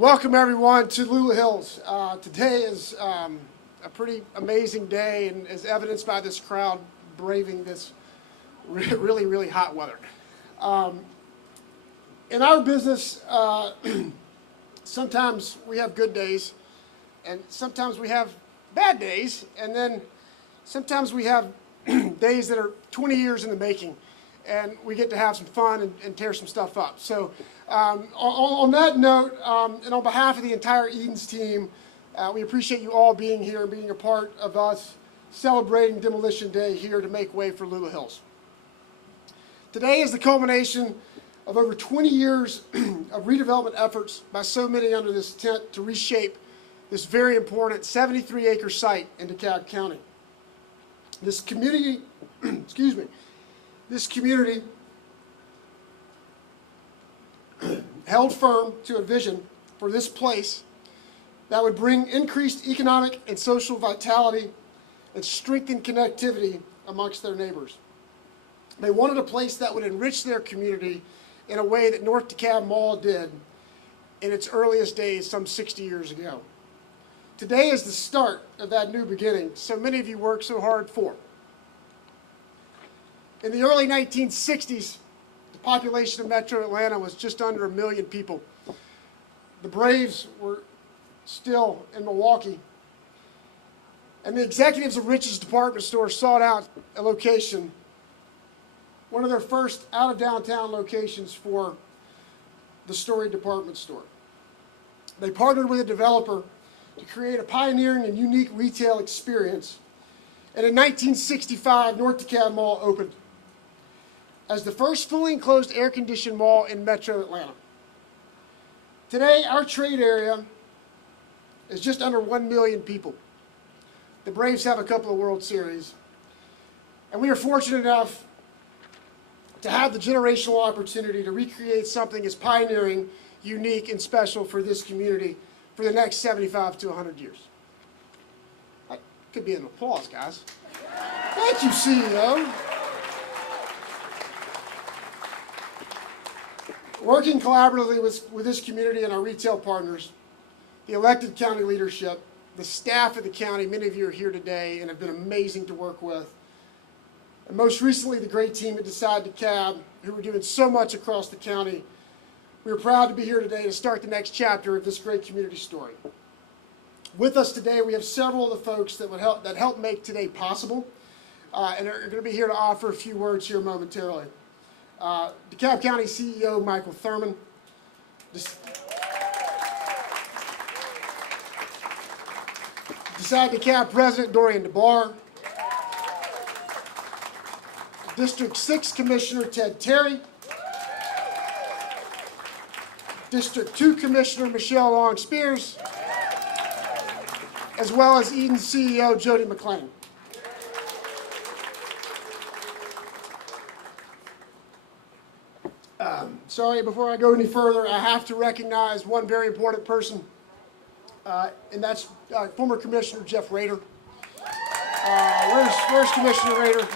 Welcome everyone to Lula Hills. Today is a pretty amazing day, and as evidenced by this crowd braving this really, really hot weather. In our business, sometimes we have good days, and sometimes we have bad days, and then sometimes we have days that are 20 years in the making, and we get to have some fun and tear some stuff up. So on that note, and on behalf of the entire Edens team, we appreciate you all being here and being a part of us celebrating Demolition Day here to make way for Lula Hills. Today is the culmination of over 20 years of redevelopment efforts by so many under this tent to reshape this very important 73-acre site in DeKalb County. This community, excuse me, this community held firm to a vision for this place that would bring increased economic and social vitality and strengthen connectivity amongst their neighbors. They wanted a place that would enrich their community in a way that North DeKalb Mall did in its earliest days some 60 years ago. Today is the start of that new beginning so many of you worked so hard for. In the early 1960s, the population of Metro Atlanta was just under 1 million people. The Braves were still in Milwaukee, and the executives of Rich's department store sought out a location, one of their first out-of-downtown locations for the Story department store. They partnered with a developer to create a pioneering and unique retail experience, and in 1965, North DeKalb Mall opened as the first fully enclosed air-conditioned mall in Metro Atlanta. Today, our trade area is just under 1 million people. The Braves have a couple of World Series, and we are fortunate enough to have the generational opportunity to recreate something as pioneering, unique, and special for this community for the next 75 to 100 years. That could be an applause, guys. Thank you, CEO. Working collaboratively with this community and our retail partners, the elected county leadership, the staff of the county, many of you are here today and have been amazing to work with, and most recently the great team at North DeKalb, who are doing so much across the county. We are proud to be here today to start the next chapter of this great community story. With us today, we have several of the folks that help make today possible, and are going to be here to offer a few words here momentarily. DeKalb County CEO Michael Thurman, North DeKalb President Dorian DeBar, District 6 Commissioner Ted Terry, District 2 Commissioner Michelle Long Spears, as well as Edens CEO Jody McClain. Sorry, before I go any further, I have to recognize one very important person, and that's former Commissioner Jeff Rader. Where's Commissioner Rader?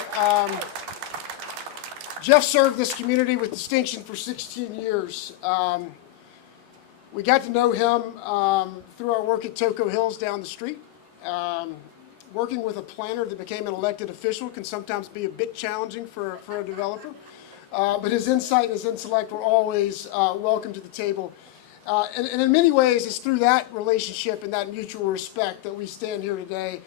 Jeff served this community with distinction for 16 years. We got to know him through our work at Toco Hills down the street. Working with a planner that became an elected official can sometimes be a bit challenging for a developer. But his insight and his intellect were always welcome to the table. And in many ways, it's through that relationship and that mutual respect that we stand here today.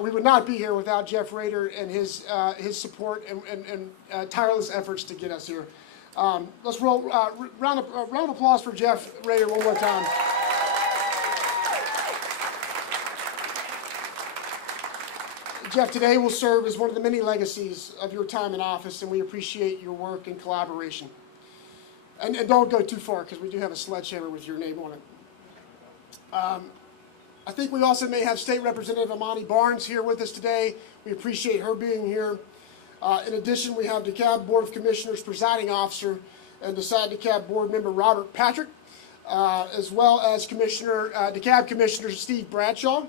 We would not be here without Jeff Rader and his support and tireless efforts to get us here. Let's roll round of applause for Jeff Rader one more time. Jeff, today will serve as one of the many legacies of your time in office, and we appreciate your work and collaboration. And don't go too far, because we do have a sledgehammer with your name on it. I think we also may have State Representative Amani Barnes here with us today. We appreciate her being here. In addition, we have DeKalb Board of Commissioners Presiding Officer and North DeKalb Board Member Robert Patrick, as well as DeKalb Commissioner Steve Bradshaw.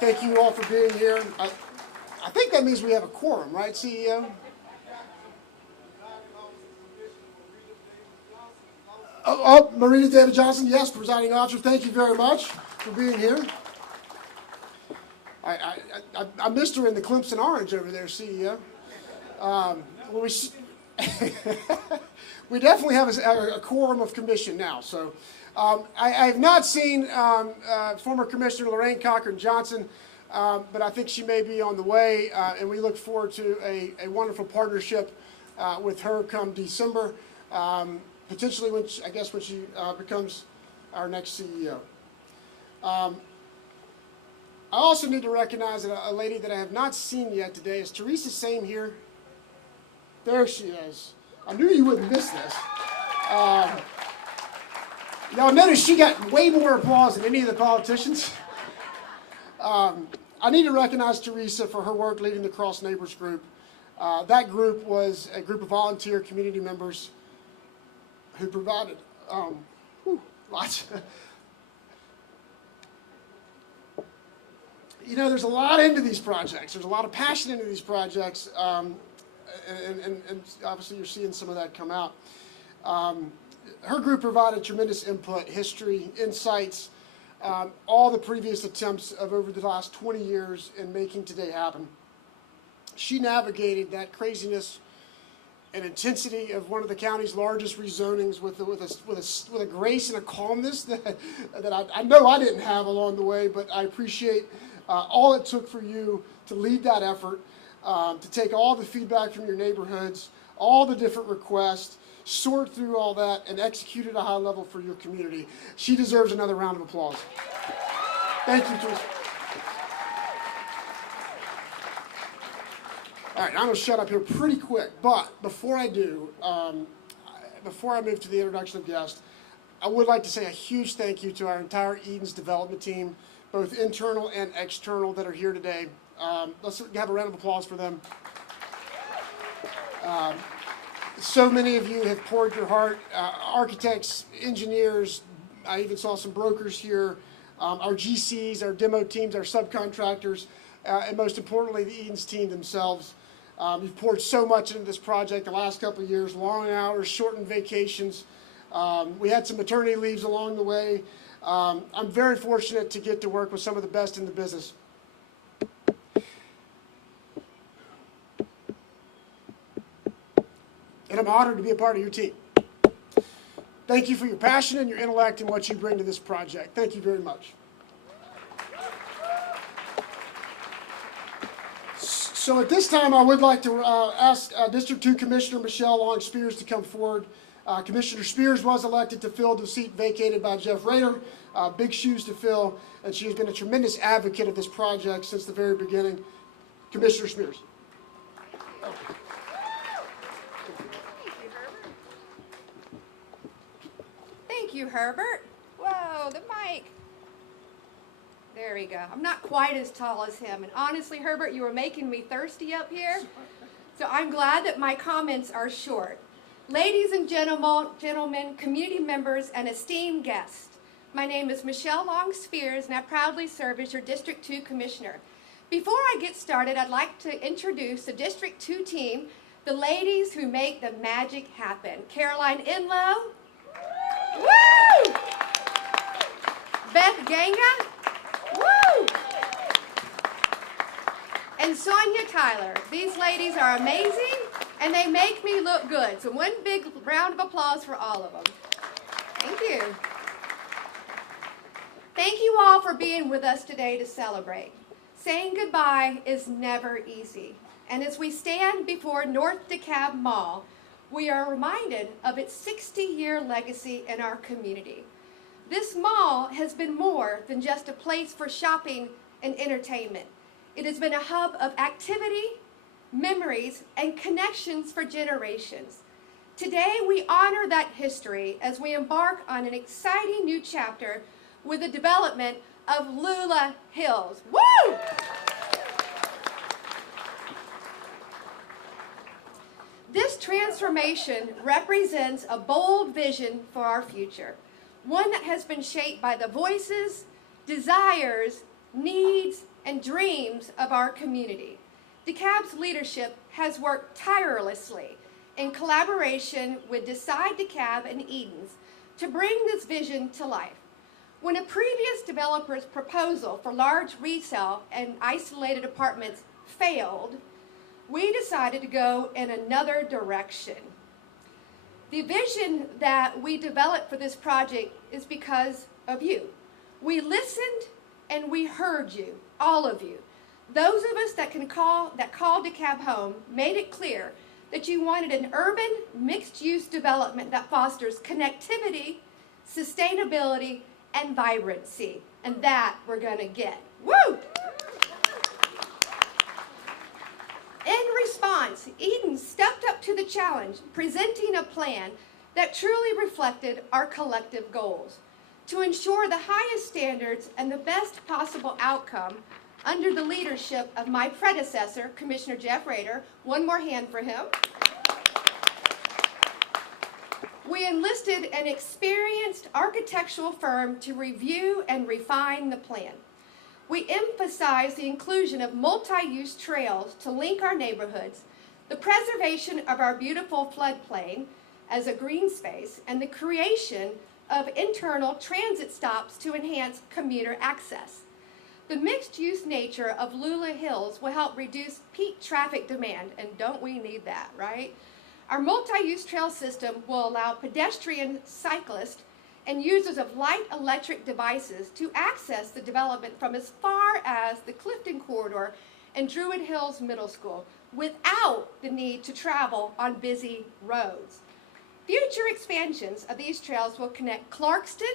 Thank you all for being here. I think that means we have a quorum, right, CEO? Marina David Johnson, yes, presiding officer, thank you very much for being here. I missed her in the Clemson Orange over there, CEO. We definitely have a quorum of commission now. So I have not seen former Commissioner Lorraine Cochran-Johnson, but I think she may be on the way, and we look forward to a wonderful partnership with her come December, potentially when she becomes our next CEO. I also need to recognize a lady that I have not seen yet today. Is Teresa Same here? There she is. I knew you wouldn't miss this. Y'all notice she got way more applause than any of the politicians. I need to recognize Teresa for her work leading the Cross Neighbors group. That group was a group of volunteer community members who provided lots. You know, there's a lot into these projects. There's a lot of passion into these projects, and obviously you're seeing some of that come out. Her group provided tremendous input, history, insights, all the previous attempts of over the last 20 years in making today happen. She navigated that craziness and intensity of one of the county's largest rezonings with a grace and a calmness that I know I didn't have along the way, but I appreciate all it took for you to lead that effort, to take all the feedback from your neighborhoods, all the different requests, sort through all that, and execute at a high level for your community. She deserves another round of applause. Thank you, Teresa. All right, I'm going to shut up here pretty quick, but before I do, before I move to the introduction of guests, I would like to say a huge thank you to our entire Eden's development team, both internal and external, that are here today. Let's have a round of applause for them. So many of you have poured your heart, architects, engineers, I even saw some brokers here, our GCs, our demo teams, our subcontractors, and most importantly, the Eden's team themselves. You've poured so much into this project the last couple of years, long hours, shortened vacations. We had some maternity leaves along the way. I'm very fortunate to get to work with some of the best in the business. And I'm honored to be a part of your team. Thank you for your passion and your intellect and what you bring to this project. Thank you very much. So at this time, I would like to ask District 2 Commissioner Michelle Long Spears to come forward. Commissioner Spears was elected to fill the seat vacated by Jeff Rader. Big shoes to fill, and she has been a tremendous advocate of this project since the very beginning. Commissioner Spears. Thank you, Herbert. Whoa, the mic. There we go. I'm not quite as tall as him. And honestly, Herbert, you were making me thirsty up here. So I'm glad that my comments are short. Ladies and gentlemen, community members, and esteemed guests, my name is Michelle Long Spears, and I proudly serve as your District 2 Commissioner. Before I get started, I'd like to introduce the District 2 team, the ladies who make the magic happen. Caroline Enlow. Woo! Beth Ganga. Woo! And Sonia Tyler. These ladies are amazing, and they make me look good. So one big round of applause for all of them. Thank you. Thank you all for being with us today to celebrate. Saying goodbye is never easy. And as we stand before North DeKalb Mall, we are reminded of its 60-year legacy in our community. This mall has been more than just a place for shopping and entertainment. It has been a hub of activity, memories, and connections for generations. Today, we honor that history as we embark on an exciting new chapter with the development of Lula Hills. Woo! This transformation represents a bold vision for our future, one that has been shaped by the voices, desires, needs, and dreams of our community. DeKalb's leadership has worked tirelessly in collaboration with Decide DeKalb and Eden's to bring this vision to life. When a previous developer's proposal for large resale and isolated apartments failed, we decided to go in another direction. The vision that we developed for this project is because of you. We listened and we heard you, all of you. Those of us that called DeKalb home made it clear that you wanted an urban mixed-use development that fosters connectivity, sustainability, and vibrancy. And that we're gonna get. Woo! In response, Eden stepped up to the challenge, presenting a plan that truly reflected our collective goals to ensure the highest standards and the best possible outcome under the leadership of my predecessor, Commissioner Jeff Rader. One more hand for him. We enlisted an experienced architectural firm to review and refine the plan. We emphasized the inclusion of multi-use trails to link our neighborhoods, the preservation of our beautiful floodplain as a green space, and the creation of internal transit stops to enhance commuter access. The mixed-use nature of Lula Hills will help reduce peak traffic demand, and don't we need that, right? Our multi-use trail system will allow pedestrians, cyclists, and users of light electric devices to access the development from as far as the Clifton Corridor and Druid Hills Middle School without the need to travel on busy roads. Future expansions of these trails will connect Clarkston,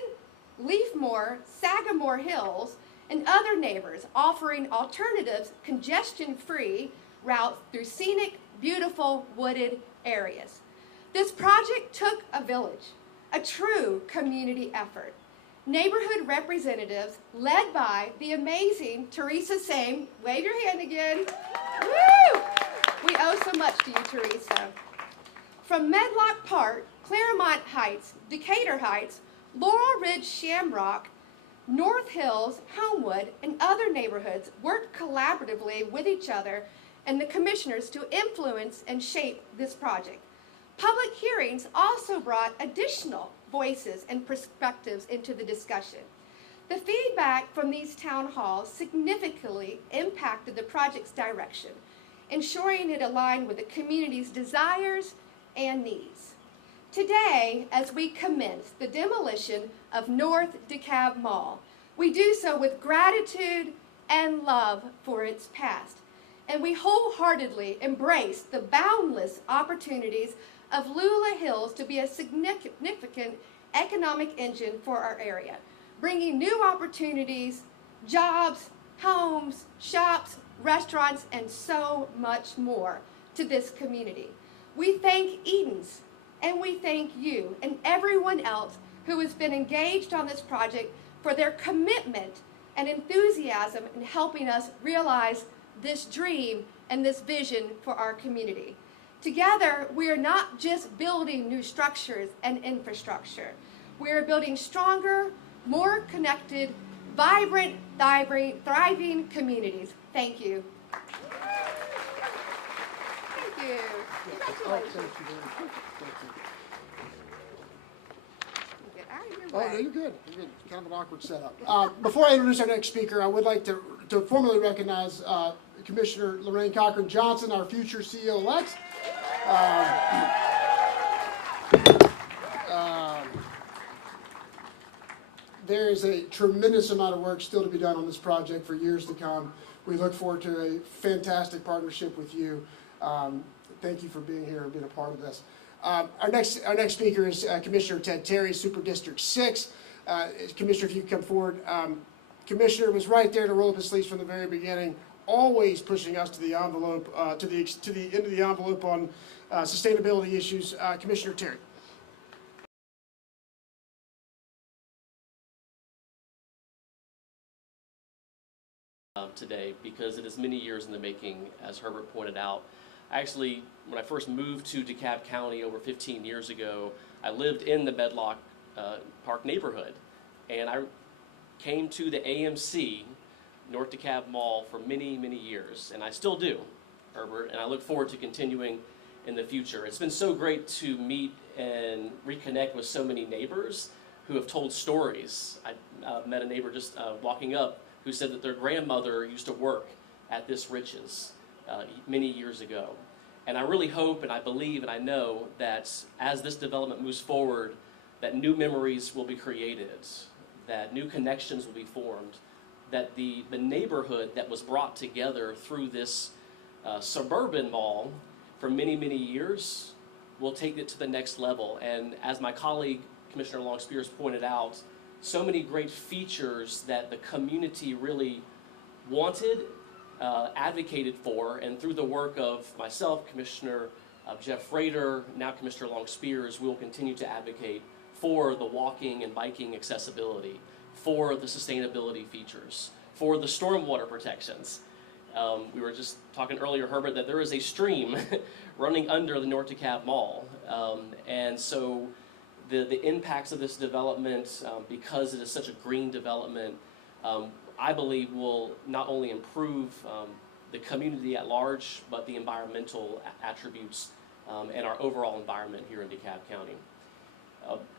Leafmore, Sagamore Hills, and other neighbors, offering alternatives, congestion-free routes through scenic, beautiful, wooded areas. This project took a village, a true community effort. Neighborhood representatives led by the amazing Teresa Same. Wave your hand again. Woo! We owe so much to you, Teresa. From Medlock Park, Claremont Heights, Decatur Heights, Laurel Ridge, Shamrock, North Hills, Homewood, and other neighborhoods worked collaboratively with each other and the commissioners to influence and shape this project. Public hearings also brought additional voices and perspectives into the discussion. The feedback from these town halls significantly impacted the project's direction, ensuring it aligned with the community's desires and needs. Today, as we commence the demolition of North DeKalb Mall, we do so with gratitude and love for its past, and we wholeheartedly embrace the boundless opportunities of Lula Hills to be a significant economic engine for our area, bringing new opportunities, jobs, homes, shops, restaurants, and so much more to this community. We thank Edens, and we thank you and everyone else who has been engaged on this project for their commitment and enthusiasm in helping us realize this dream and this vision for our community. Together, we are not just building new structures and infrastructure. We are building stronger, more connected, vibrant, thriving communities. Thank you. Thank you. Congratulations. Get out of your way. Oh, no, you're good. You're good. Kind of an awkward setup. Before I introduce our next speaker, I would like to formally recognize Commissioner Lorraine Cochran-Johnson, our future CEO-elect. There is a tremendous amount of work still to be done on this project for years to come. We look forward to a fantastic partnership with you. Thank you for being here and being a part of this. Our next speaker is Commissioner Ted Terry, Super District 6. Commissioner, if you could come forward. Commissioner was right there to roll up his sleeves from the very beginning, always pushing us to the envelope, to the end of the envelope on sustainability issues. Commissioner Terry. Today, because it is many years in the making, as Herbert pointed out. Actually, when I first moved to DeKalb County over 15 years ago, I lived in the Medlock Park neighborhood, and I came to the AMC, North DeKalb Mall, for many, many years, and I still do, Herbert, and I look forward to continuing in the future. It's been so great to meet and reconnect with so many neighbors who have told stories. I met a neighbor just walking up who said that their grandmother used to work at this Riches many years ago. And I really hope and I believe and I know that as this development moves forward, that new memories will be created, that new connections will be formed, that the neighborhood that was brought together through this suburban mall for many, many years will take it to the next level. And as my colleague, Commissioner Long-Spears, pointed out, so many great features that the community really wanted, advocated for, and through the work of myself, Commissioner Jeff Rader, now Commissioner Long-Spears, we will continue to advocate for the walking and biking accessibility, for the sustainability features, for the stormwater protections. We were just talking earlier, Herbert, that there is a stream running under the North DeKalb Mall. And so the impacts of this development, because it is such a green development, I believe will not only improve the community at large, but the environmental attributes and our overall environment here in DeKalb County.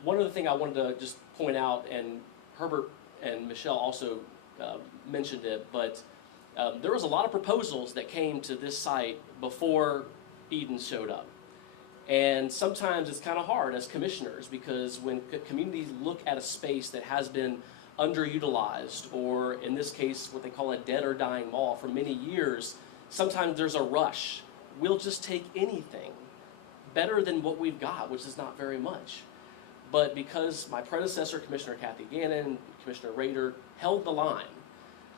One other thing I wanted to just point out, and Herbert and Michelle also mentioned it, but there was a lot of proposals that came to this site before Eden showed up. And sometimes it's kind of hard as commissioners, because when communities look at a space that has been underutilized, or in this case what they call a dead or dying mall for many years, sometimes there's a rush. We'll just take anything better than what we've got, which is not very much. But because my predecessor, Commissioner Kathy Gannon, Commissioner Rader, held the line,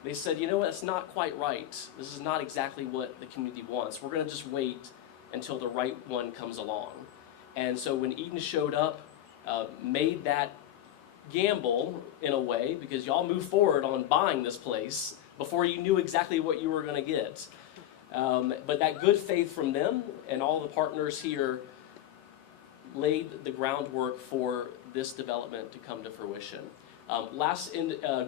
they said, you know what, that's not quite right. This is not exactly what the community wants. We're going to just wait until the right one comes along. And so when Eden showed up, made that gamble in a way, because y'all moved forward on buying this place before you knew exactly what you were going to get. But that good faith from them and all the partners here laid the groundwork for this development to come to fruition. Last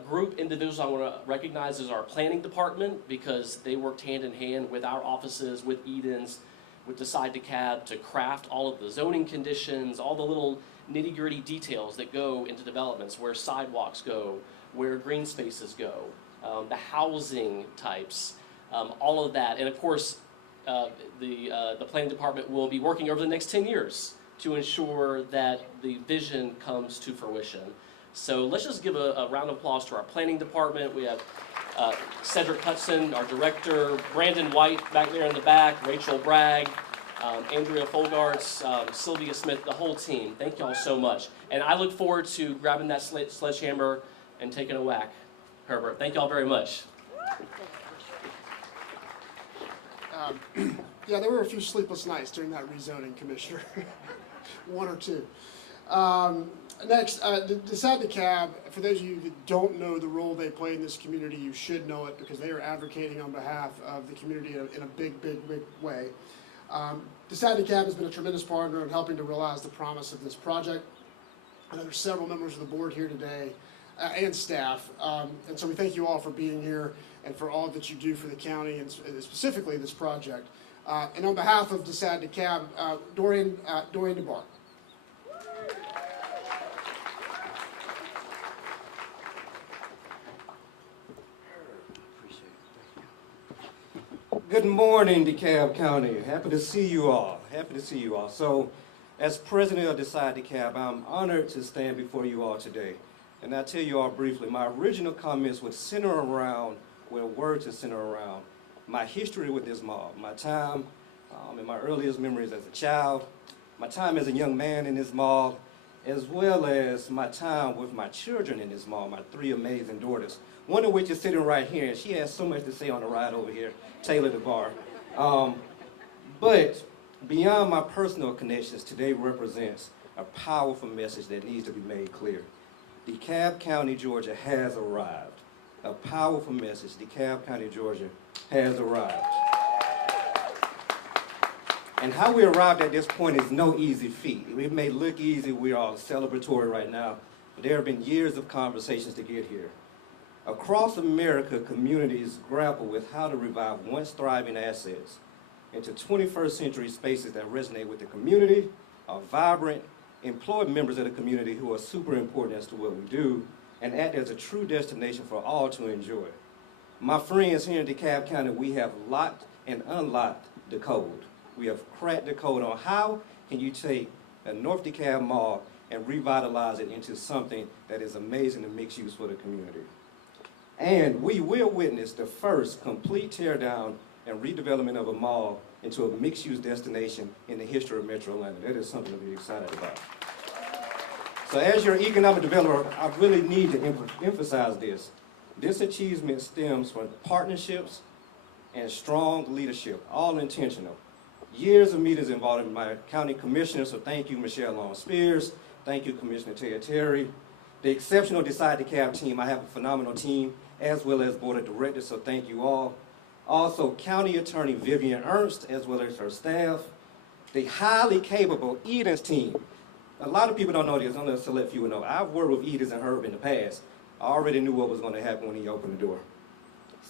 group individuals I want to recognize is our planning department, because they worked hand in hand with our offices, with Eden's, with Decide DeKalb to craft all of the zoning conditions, all the little nitty-gritty details that go into developments, where sidewalks go, where green spaces go, the housing types, all of that. And of course, the planning department will be working over the next 10 years to ensure that the vision comes to fruition. So let's just give a round of applause to our planning department. We have Cedric Hudson, our director, Brandon White back there in the back, Rachel Bragg, Andrea Folgarts, Sylvia Smith, the whole team. Thank y'all so much. And I look forward to grabbing that sledgehammer and taking a whack, Herbert. Thank y'all very much. Yeah, there were a few sleepless nights during that rezoning, Commissioner. One or two. Next, Decide DeKalb, for those of you that don't know the role they play in this community, you should know it, because they are advocating on behalf of the community in a big way. Decide DeKalb has been a tremendous partner in helping to realize the promise of this project. I know there's several members of the board here today and staff, and so we thank you all for being here and for all that you do for the county and specifically this project. And on behalf of Decide DeKalb, Dorian DeBar. Good morning, DeKalb County. Happy to see you all. Happy to see you all. So, as president of Decide DeKalb, I'm honored to stand before you all today. And I'll tell you all briefly, my original comments would center around, were to center around, my history with this mall, my time in my earliest memories as a child, my time as a young man in this mall, as well as my time with my children in this mall, my three amazing daughters, one of which is sitting right here, and she has so much to say on the ride over here, Taylor DeBar. But beyond my personal connections, today represents a powerful message that needs to be made clear. DeKalb County, Georgia has arrived. A powerful message. DeKalb County, Georgia has arrived. And how we arrived at this point is no easy feat. It may look easy, we're all celebratory right now, but there have been years of conversations to get here. Across America, communities grapple with how to revive once thriving assets into 21st century spaces that resonate with the community, are vibrant, employ members of the community who are super important as to what we do, and act as a true destination for all to enjoy. My friends here in DeKalb County, we have locked and unlocked the code. We have cracked the code on how can you take a North DeKalb Mall and revitalize it into something that is amazing and mixed use for the community. And we will witness the first complete teardown and redevelopment of a mall into a mixed-use destination in the history of Metro Atlanta. That is something to be excited about. So as your economic developer, I really need to emphasize this. This achievement stems from partnerships and strong leadership, all intentional. Years of meetings involving my county commissioners, so thank you, Michelle Long Spears. Thank you, Commissioner Ted Terry. The exceptional Decide DeKalb team, I have a phenomenal team, as well as board of directors, so thank you all. Also, County Attorney Vivian Ernst, as well as her staff. The highly capable Edens team. A lot of people don't know this, only a select few know. I've worked with Edens and Herb in the past. I already knew what was going to happen when he opened the door.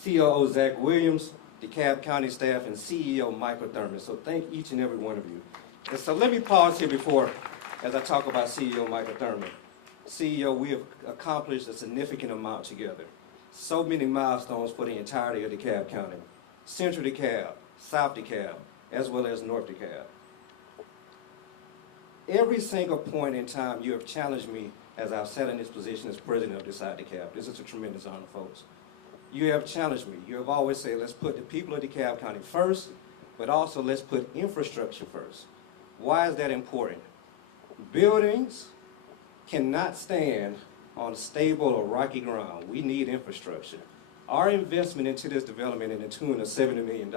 COO Zach Williams, DeKalb County staff, and CEO Michael Thurman. So thank each and every one of you. And so let me pause here before, as I talk about CEO Michael Thurman. CEO, we have accomplished a significant amount together. So many milestones for the entirety of DeKalb County. Central DeKalb, South DeKalb, as well as North DeKalb. Every single point in time you have challenged me as I've sat in this position as president of Decide DeKalb. This is a tremendous honor, folks. You have challenged me. You have always said, let's put the people of DeKalb County first, but also let's put infrastructure first. Why is that important? Buildings cannot stand on stable or rocky ground. We need infrastructure. Our investment into this development in the tune of $70 million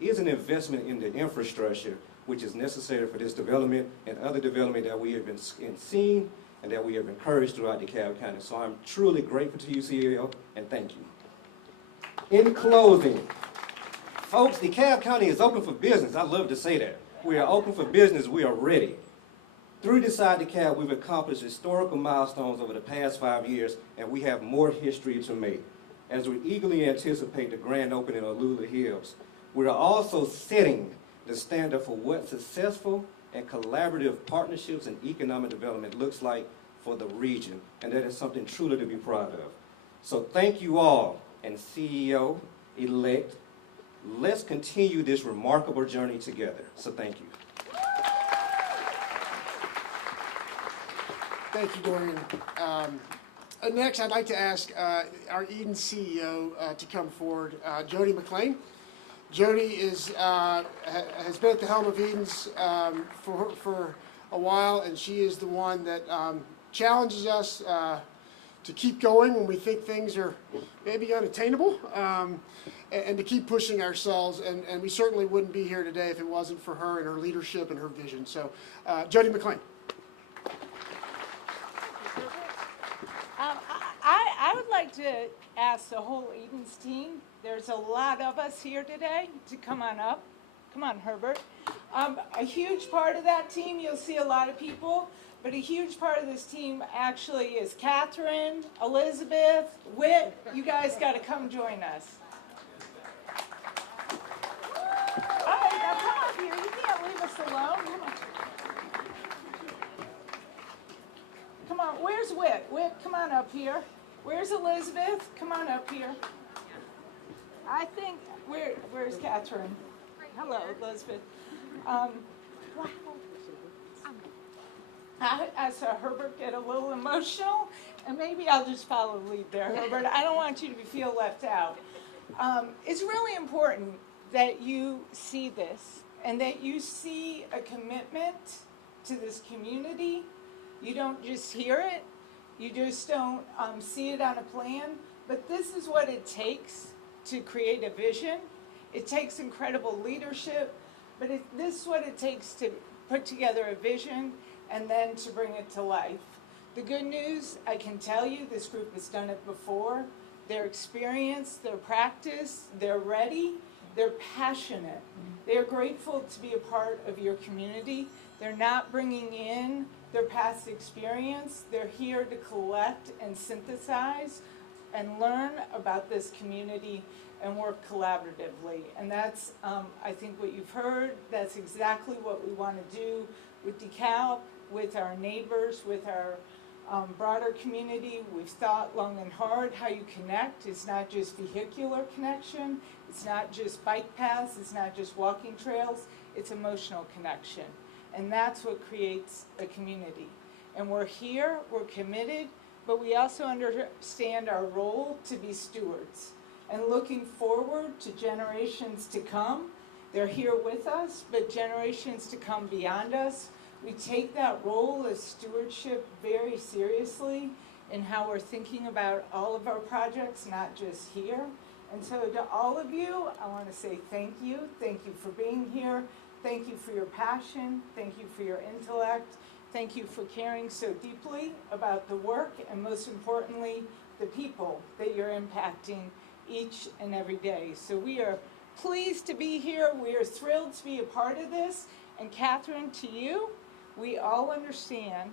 is an investment in the infrastructure which is necessary for this development and other development that we have been seen and that we have encouraged throughout DeKalb County. So I'm truly grateful to you, CEO, and thank you. In closing, folks, DeKalb County is open for business. I love to say that. We are open for business. We are ready. Through Decide DeKalb, we've accomplished historical milestones over the past 5 years, and we have more history to make. As we eagerly anticipate the grand opening of Lula Hills, we are also setting the standard for what successful and collaborative partnerships and economic development looks like for the region, and that is something truly to be proud of. So thank you all, and CEO-elect, let's continue this remarkable journey together. So thank you. Thank you, Dorian. Next, I'd like to ask our Eden CEO to come forward, Jody McLean. Jody has been at the helm of Eden's for a while, and she is the one that challenges us to keep going when we think things are maybe unattainable, and to keep pushing ourselves. And we certainly wouldn't be here today if it wasn't for her and her leadership and her vision. So, Jody McLean. I would like to ask the whole Eden's team, there's a lot of us here today, to come on up. Come on, Herbert. A huge part of that team, you'll see a lot of people, but a huge part of this team actually is Catherine, Elizabeth, Whit. You guys got to come join us. All right, now come up here. You can't leave us alone. Come on. Come on, where's Whit? Whit, come on up here. Where's Elizabeth? Come on up here. I think, where's Catherine? Hello, Elizabeth. I saw Herbert get a little emotional, and maybe I'll just follow the lead there, Herbert. I don't want you to feel left out. It's really important that you see this, and that you see a commitment to this community. You don't just hear it, you just don't see it on a plan, but this is what it takes to create a vision. It takes incredible leadership, but this is what it takes to put together a vision and then to bring it to life. The good news, I can tell you, this group has done it before. They're experienced, they're practiced, they're ready, they're passionate. They're grateful to be a part of your community. They're not bringing in their past experience. They're here to collect and synthesize and learn about this community and work collaboratively. And that's, I think, what you've heard. That's exactly what we want to do with DeKalb. with our neighbors, with our broader community. We've thought long and hard how you connect. It's not just vehicular connection. It's not just bike paths. It's not just walking trails. It's emotional connection. And that's what creates a community. And we're here, we're committed, but we also understand our role to be stewards and looking forward to generations to come. They're here with us, but generations to come beyond us. We take that role of stewardship very seriously in how we're thinking about all of our projects, not just here. And so to all of you, I want to say thank you. Thank you for being here. Thank you for your passion. Thank you for your intellect. Thank you for caring so deeply about the work and, most importantly, the people that you're impacting each and every day. So we are pleased to be here. We are thrilled to be a part of this. And Catherine, to you, we all understand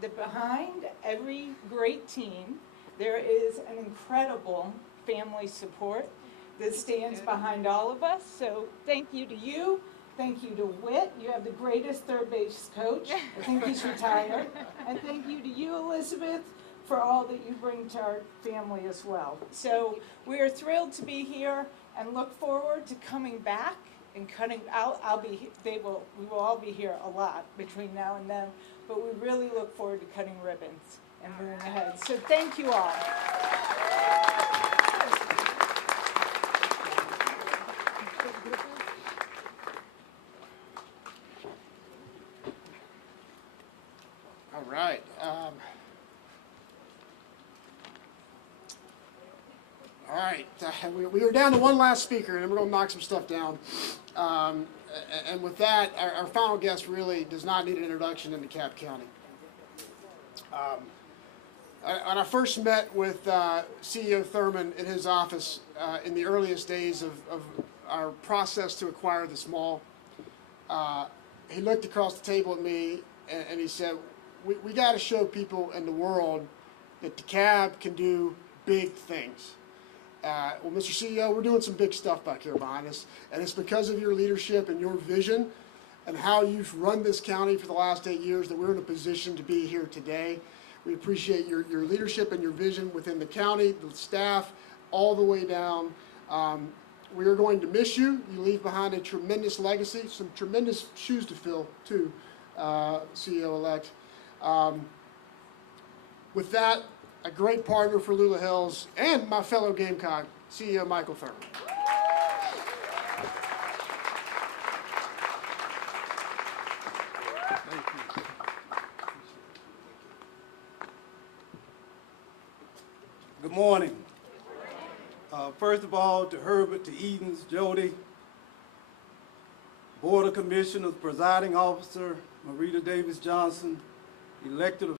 that behind every great team, there is an incredible family support that stands behind all of us. So thank you to you. Thank you to Whit. You have the greatest third base coach. I think he's retired. And thank you to you, Elizabeth, for all that you bring to our family as well. So we are thrilled to be here and look forward to coming back and cutting out. We will all be here a lot between now and then, but we really look forward to cutting ribbons and moving ahead. So thank you all. All right. All right. We were down to one last speaker, and then we're going to knock some stuff down. And with that, our final guest really does not need an introduction in DeKalb County. When I first met with CEO Thurman in his office in the earliest days of our process to acquire this mall, he looked across the table at me and he said, we got to show people in the world that DeKalb can do big things. Well, Mr. CEO, we're doing some big stuff back here behind us, and it's because of your leadership and your vision and how you've run this county for the last 8 years that we're in a position to be here today. We appreciate your leadership and your vision within the county, the staff, all the way down. We are going to miss you. You leave behind a tremendous legacy, some tremendous shoes to fill, too, CEO-elect. With that, a great partner for Lula Hills and my fellow Gamecock, CEO Michael Thurman. Good morning. First of all, to Herbert, to Edens, Jody, Board of Commissioners, Presiding Officer, Marita Davis Johnson, elected